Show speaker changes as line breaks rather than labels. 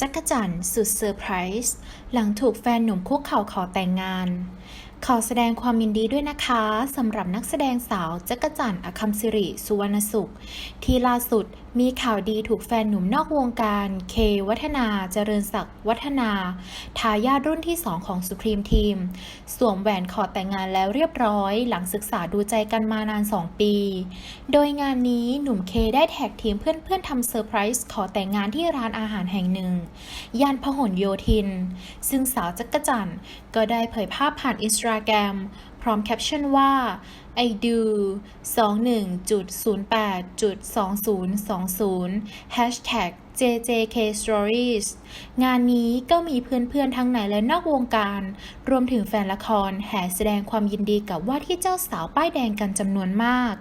จักจันทร์สุดเซอร์ไพรส์หลังถูกแฟนหนุ่มคุกเข่าขอแต่งงาน ขอแสดงความยินดีด้วยนะคะสำหรับนักแสดงสาวจักจันทร์อคัมสิริสุวรรณสุข ที่ล่าสุดมีข่าวดีถูกแฟนหนุ่มนอกวงการ เควัฒนาเจริญศักดิ์วัฒนา ทายาทรุ่นที่ 2 ของสุพรีมทีม สวมแหวนขอแต่งงานแล้วเรียบร้อย หลังศึกษาดูใจกันมานาน 2 ปี โดยงานนี้หนุ่มเคได้แท็กทีมเพื่อนๆทำเซอร์ไพรส์ขอแต่งงานที่ร้านอาหารแห่งหนึ่งย่านพหลโยธิน ซึ่งสาวจักรจันทร์ก็ได้เผยภาพผ่านอินสตาแกรมพร้อมแคปชั่นว่า I do 21.08.2020 Hashtag JJK Stories งานนี้ก็มีเพื่อนๆทั้งในและนอกวงการ รวมถึงแฟนละครแห่แสดงความยินดีกับว่าที่เจ้าสาวป้ายแดงกันจำนวนมาก